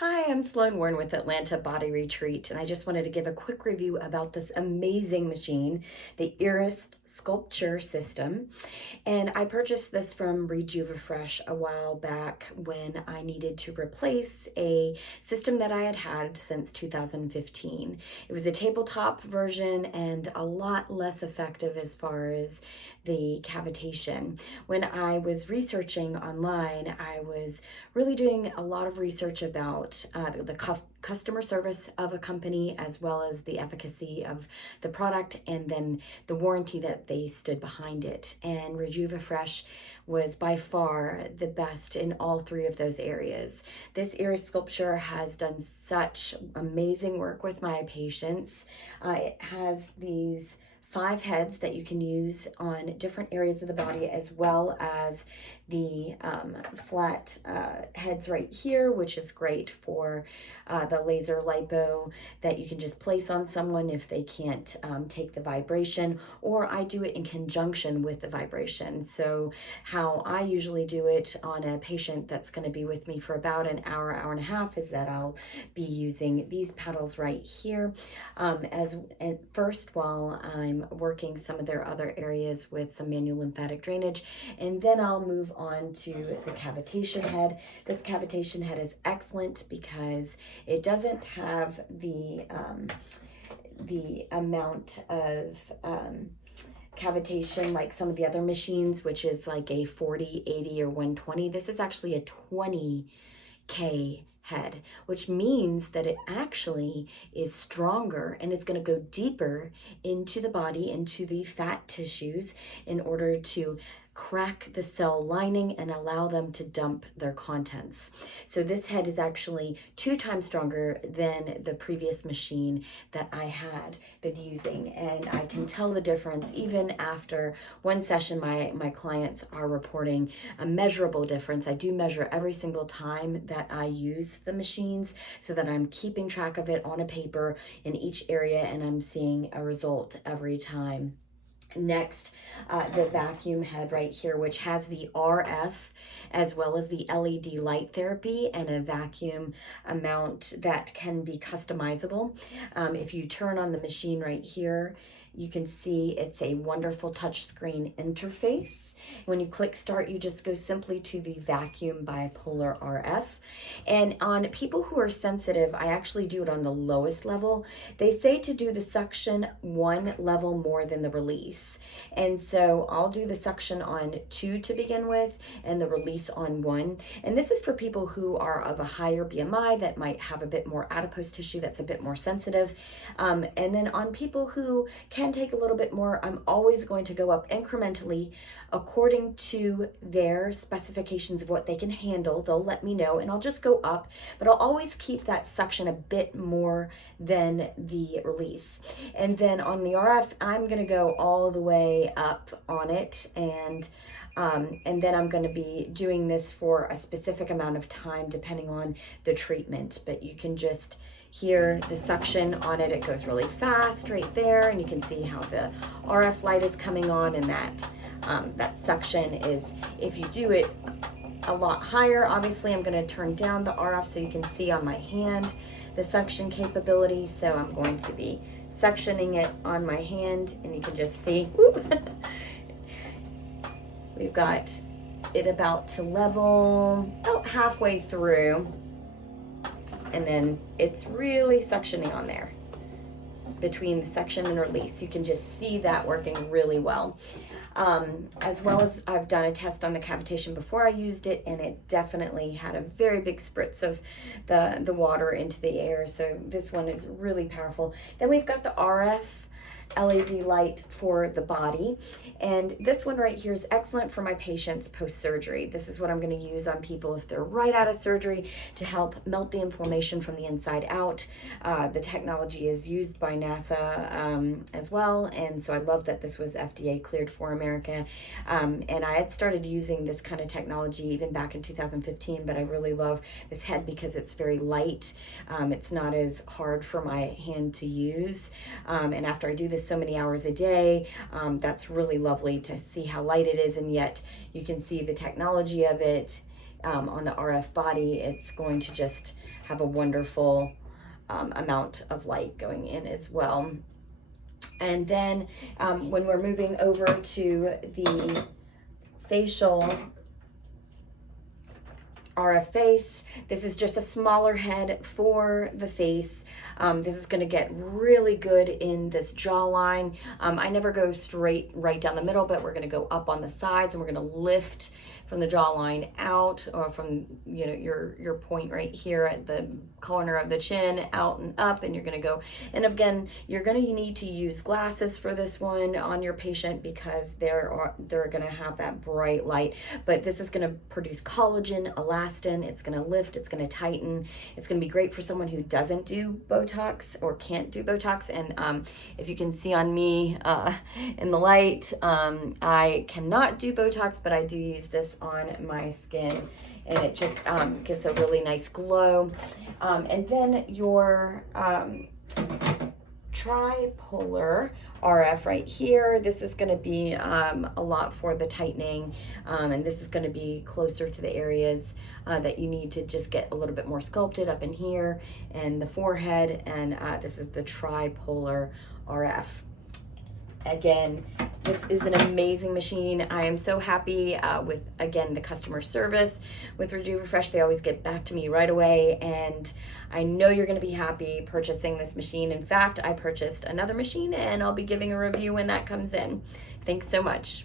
Hi, I'm Sloane with Atlanta Body Retreat, and I just wanted to give a quick review about this amazing machine, the Eris Sculpture System. And I purchased this from Refresh a while back when I needed to replace a system that I had had since 2015. It was a tabletop version and a lot less effective as far as the cavitation. When I was researching online, I was really doing a lot of research about the customer service of a company, as well as the efficacy of the product, and then the warranty that they stood behind it. And Refresh was by far the best in all three of those areas. This Eris sculpture has done such amazing work with my patients. It has these 5 heads that you can use on different areas of the body, as well as the flat heads right here, which is great for the laser lipo that you can just place on someone if they can't take the vibration, or I do it in conjunction with the vibration. So how I usually do it on a patient that's going to be with me for about an hour, hour and a half, is that I'll be using these paddles right here and first, while I'm working some of their other areas with some manual lymphatic drainage, and then I'll move on to the cavitation head. This cavitation head is excellent because it doesn't have the amount of cavitation like some of the other machines, which is like a 40, 80, or 120. This is actually a 20K head, which means that it actually is stronger and is going to go deeper into the body, into the fat tissues, in order to crack the cell lining and allow them to dump their contents. So this head is actually 2 times stronger than the previous machine that I had been using, and I can tell the difference even after one session. My clients are reporting a measurable difference. I do measure every single time that I use the machines so that I'm keeping track of it on a paper in each area, and I'm seeing a result every time. Next, the vacuum head right here, which has the RF as well as the LED light therapy and a vacuum amount that can be customizable. If you turn on the machine right here, you can see it's a wonderful touchscreen interface. When you click start, you just go simply to the vacuum bipolar RF. And on people who are sensitive, I actually do it on the lowest level. They say to do the suction 1 level more than the release. And so I'll do the suction on 2 to begin with and the release on 1. And this is for people who are of a higher BMI that might have a bit more adipose tissue that's a bit more sensitive. And then on people who can take a little bit more, I'm always going to go up incrementally according to their specifications of what they can handle. They'll let me know and I'll just go up, but I'll always keep that suction a bit more than the release. And then on the RF, I'm going to go all the way up on it, and then I'm going to be doing this for a specific amount of time depending on the treatment. But you can just hear the suction on it. It goes really fast right there, and you can see how the RF light is coming on, and that suction is, if you do it a lot higher, obviously I'm going to turn down the RF so you can see on my hand the suction capability. So I'm going to be suctioning it on my hand, and you can just see we've got it about to level about halfway through, and then it's really suctioning on there between the suction and release. You can just see that working really well. As well as I've done a test on the cavitation before I used it, and it definitely had a very big spritz of the water into the air. So this one is really powerful. Then we've got the RF LED light for the body, and this one right here is excellent for my patients post-surgery. This is what I'm going to use on people if they're right out of surgery to help melt the inflammation from the inside out. The technology is used by NASA as well, and so I love that this was FDA cleared for America. And I had started using this kind of technology even back in 2015, but I really love this head because it's very light. It's not as hard for my hand to use, and after I do this so many hours a day, that's really lovely to see how light it is, and yet you can see the technology of it on the RF body, it's going to just have a wonderful amount of light going in as well. And then when we're moving over to the facial RF face, this is just a smaller head for the face. This is going to get really good in this jawline. I never go straight right down the middle, but we're going to go up on the sides, and we're going to lift from the jawline out, or from, you know, your point right here at the corner of the chin, out and up, and you're going to go. And again, you're going to need to use glasses for this one on your patient, because they're going to have that bright light. But this is going to produce collagen, elastin. It's going to lift. It's going to tighten. It's going to be great for someone who doesn't do Botox or can't do Botox. And if you can see on me in the light, I cannot do Botox, but I do use this on my skin, and it just gives a really nice glow. And then your tripolar RF right here, this is going to be a lot for the tightening, and this is going to be closer to the areas that you need to just get a little bit more sculpted up in here and the forehead. And this is the tripolar RF. Again, this is an amazing machine. I am so happy with, again, the customer service with Refresh. They always get back to me right away, and I know you're going to be happy purchasing this machine. In fact, I purchased another machine, and I'll be giving a review when that comes in. Thanks so much.